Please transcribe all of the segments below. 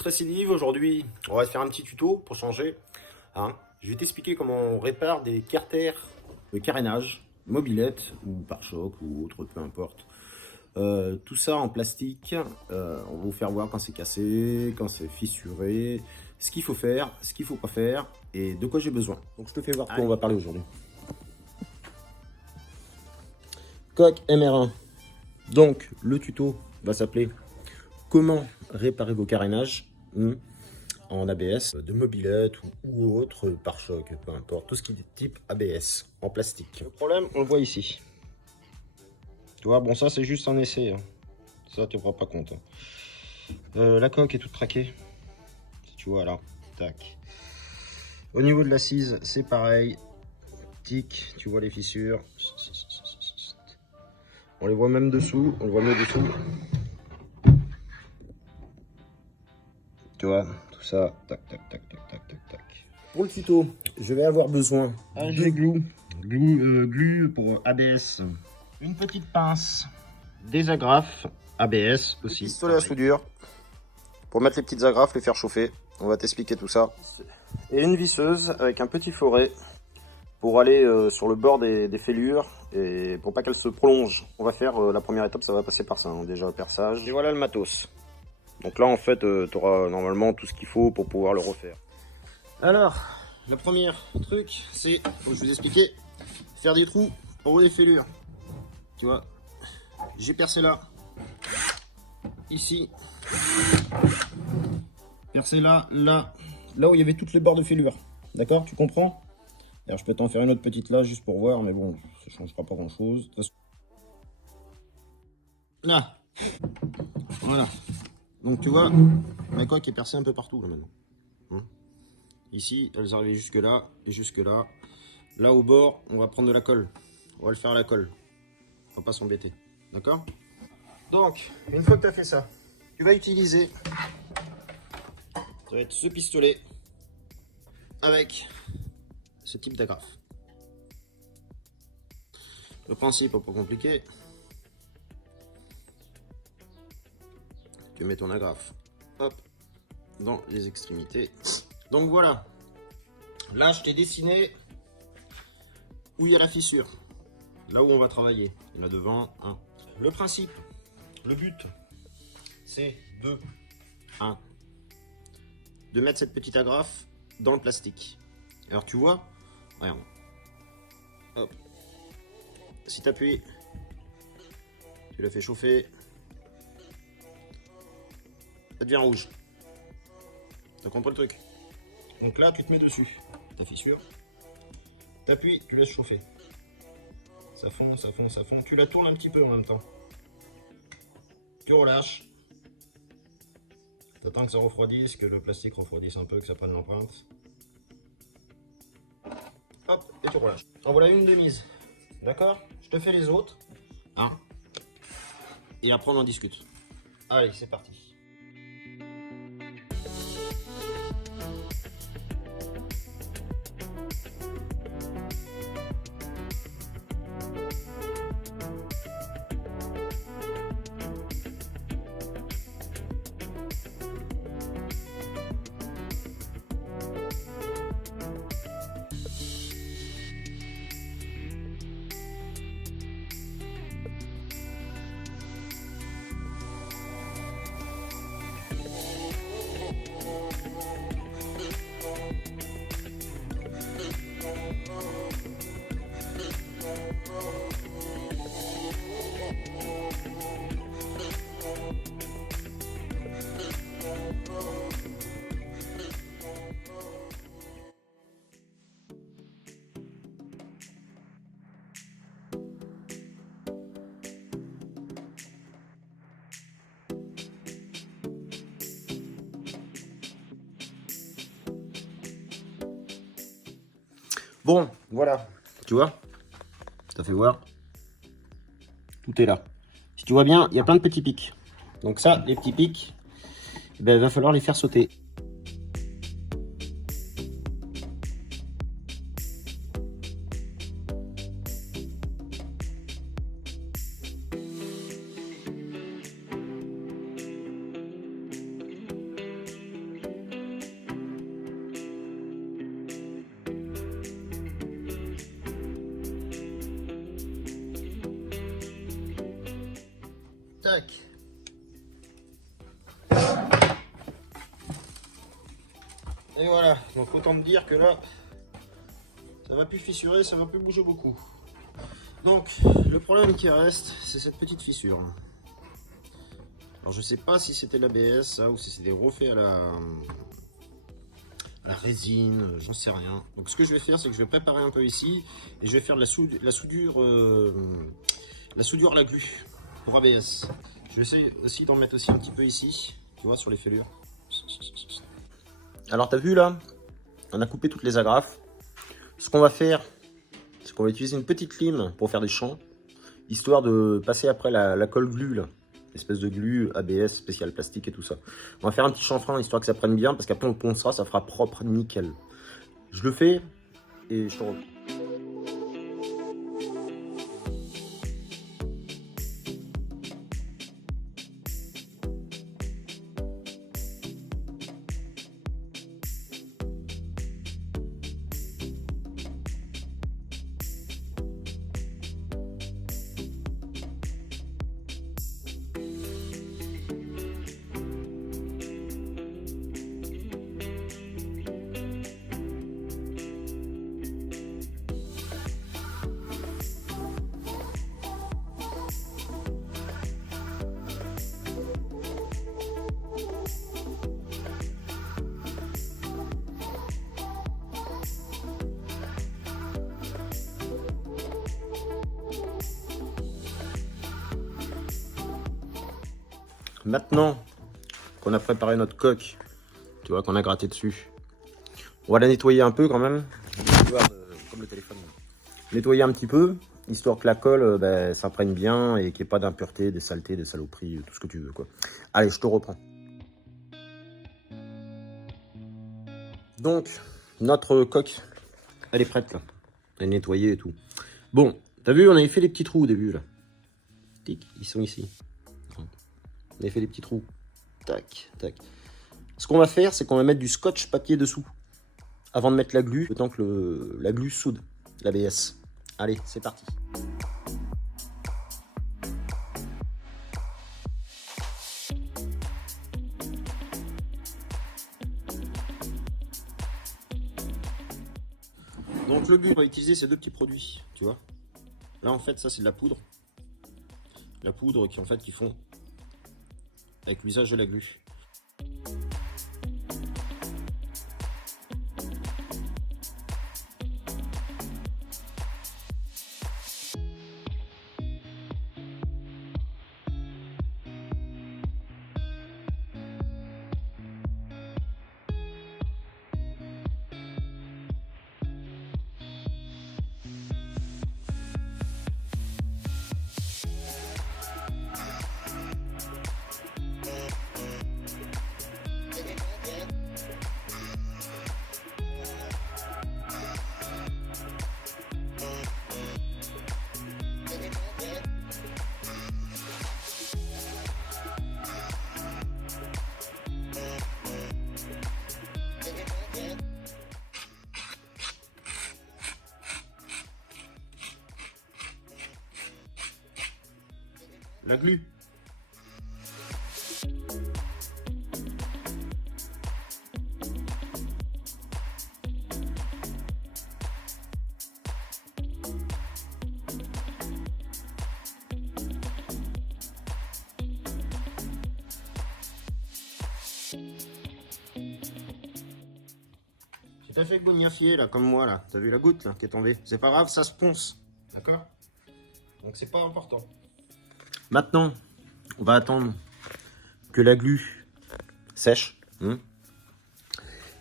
petite récidive aujourd'hui. On va se faire un petit tuto pour changer. Hein. Je vais t'expliquer comment on répare des carters de carénage, mobilette ou pare-choc ou autre, peu importe. Tout ça en plastique. On va vous faire voir quand c'est cassé, quand c'est fissuré, ce qu'il faut faire, ce qu'il faut pas faire et de quoi j'ai besoin. Donc je te fais voir de quoi on va parler aujourd'hui. Coque MR1. Donc le tuto va s'appeler comment réparer vos carénages en ABS, de mobilette ou autre pare-choc, peu importe, tout ce qui est type ABS en plastique. Le problème, on le voit ici. Tu vois, bon, ça c'est juste un essai. Hein. Ça, tu ne prends pas compte. La coque est toute craquée. Si tu vois là, tac. Au niveau de l'assise, c'est pareil. Tic, tu vois les fissures. On les voit même dessous. On le voit mieux dessous. Tu vois, tout ça, tac, tac, tac, tac, tac, tac, tac. Pour le tuto, je vais avoir besoin de glue pour ABS, une petite pince, des agrafes ABS aussi, pistolet à soudure pour mettre les petites agrafes, les faire chauffer. On va t'expliquer tout ça. Et une visseuse avec un petit foret pour aller sur le bord des fêlures et pour pas qu'elles se prolongent. On va faire la première étape, ça va passer par ça, hein, déjà perçage. Et voilà le matos. Donc là en fait tu auras normalement tout ce qu'il faut pour pouvoir le refaire. Alors, le premier truc c'est, faut que je vous explique, faire des trous en haut des fêlures. Tu vois, j'ai percé là, ici, percé là, là où il y avait toutes les barres de fêlure. D'accord, tu comprends? Alors je peux t'en faire une autre petite là juste pour voir, mais bon, ça changera pas grand chose. Là, voilà. Donc tu vois, ma coque est percée un peu partout là maintenant. Hein, ici, elles arrivaient jusque là et jusque là. Là au bord, on va prendre de la colle. On va le faire à la colle. Faut pas s'embêter. D'accord? Donc, une fois que tu as fait ça, tu vas utiliser, ça va être ce pistolet avec ce type d'agrafe. Le principe n'est pas compliqué. Tu mets ton agrafe, hop, dans les extrémités. Donc voilà. Là, je t'ai dessiné où il y a la fissure. Là où on va travailler. Il y en a devant, un. Le principe, le but, c'est de mettre cette petite agrafe dans le plastique. Alors tu vois, regarde. Hop. Si tu appuies, tu la fais chauffer, ça devient rouge. T'as compris le truc? Donc là, tu te mets dessus, ta fissure, t'appuies, tu laisses chauffer. Ça fond, ça fond, ça fond. Tu la tournes un petit peu en même temps. Tu relâches. T'attends que ça refroidisse, que le plastique refroidisse un peu, que ça prenne l'empreinte. Hop, et tu relâches. En voilà une de mise. D'accord? Je te fais les autres. Hein? Et après on en discute. Allez, c'est parti. Bon, voilà. Tu vois? Ça fait voir. Tout est là. Si tu vois bien, il y a plein de petits pics. Donc ça, les petits pics, ben, il va falloir les faire sauter. tac. Et voilà, donc autant me dire que là, ça va plus fissurer, ça va plus bouger beaucoup. Donc, le problème qui reste, c'est cette petite fissure. Alors je sais pas si c'était l'ABS ça, ou si c'était refait à la résine, j'en sais rien. Donc ce que je vais faire, c'est que je vais préparer un peu ici, et je vais faire de la soudure à la glu pour ABS. Je vais essayer aussi d'en mettre aussi un petit peu ici, tu vois, sur les fêlures. Alors t'as vu là, on a coupé toutes les agrafes. Ce qu'on va faire, c'est qu'on va utiliser une petite lime pour faire des champs, histoire de passer après la colle glu là. Espèce de glu, ABS, spécial plastique et tout ça. On va faire un petit chanfrein histoire que ça prenne bien, parce qu'après on poncera, ça fera propre, nickel. Je le fais et je te reprends. Maintenant qu'on a préparé notre coque, tu vois, qu'on a gratté dessus, on va la nettoyer un peu quand même. Tu vois, comme le téléphone. Nettoyer un petit peu, histoire que la colle s'imprègne bien et qu'il n'y ait pas d'impureté, des saletés, des saloperies, tout ce que tu veux, quoi. Allez, je te reprends. Donc, notre coque, elle est prête là. Elle est nettoyée et tout. Bon, t'as vu, on avait fait les petits trous au début là. Tic, ils sont ici. On avait fait les petits trous. Tac, tac. Ce qu'on va faire, c'est qu'on va mettre du scotch papier dessous. Avant de mettre la glu, le temps que la glu soude l'ABS. Allez, c'est parti. Donc le but, on va utiliser ces deux petits produits, tu vois. Là en fait, ça c'est de la poudre. La poudre qui en fait qui fond avec l'usage de la glu. La glu. Tu t'as fait bonifier là, comme moi là. T'as vu la goutte là, qui est tombée. C'est pas grave, ça se ponce. D'accord? Donc c'est pas important. Maintenant, on va attendre que la glu sèche.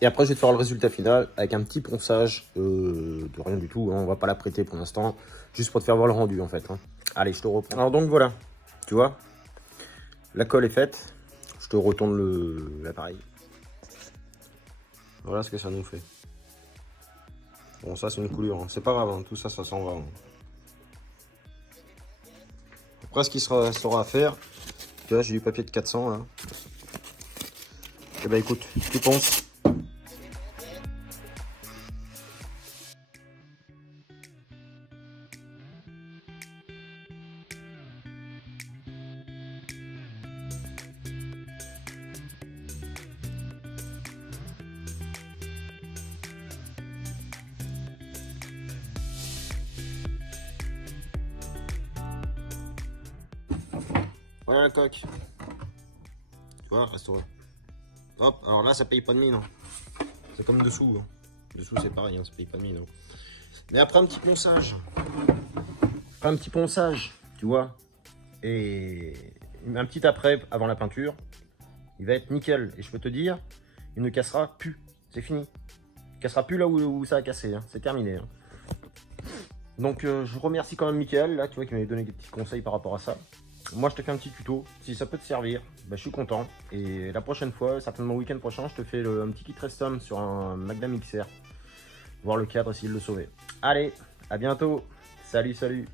Et après, je vais te faire le résultat final avec un petit ponçage de rien du tout. On va pas la prêter pour l'instant, juste pour te faire voir le rendu en fait. Allez, je te reprends. Alors donc voilà, tu vois, la colle est faite. Je te retourne l'appareil. Voilà ce que ça nous fait. Bon, ça c'est une coulure, c'est pas grave, tout ça, ça s'en va. Après, ce qui sera à faire, tu vois, j'ai du papier de 400 là. Et bah écoute, tu ponces. Voilà la coque. Tu vois, restauré. Hop, alors là, ça paye pas de mine. Hein. C'est comme dessous. Hein. Dessous, c'est pareil, hein, ça paye pas de mine. Hein. Mais après un petit ponçage. Après un petit ponçage, tu vois. Et un petit après, avant la peinture, il va être nickel. Et je peux te dire, il ne cassera plus. C'est fini. Il cassera plus là où ça a cassé. Hein. C'est terminé. Hein. Donc je remercie quand même Mickaël, là, tu vois, qui m'avait donné des petits conseils par rapport à ça. Moi, je te fais un petit tuto. Si ça peut te servir, bah, je suis content. Et la prochaine fois, certainement le week-end prochain, je te fais un petit kit custom sur un Magnum XR. Voir le cadre, essayer de le sauver. Allez, à bientôt. Salut, salut.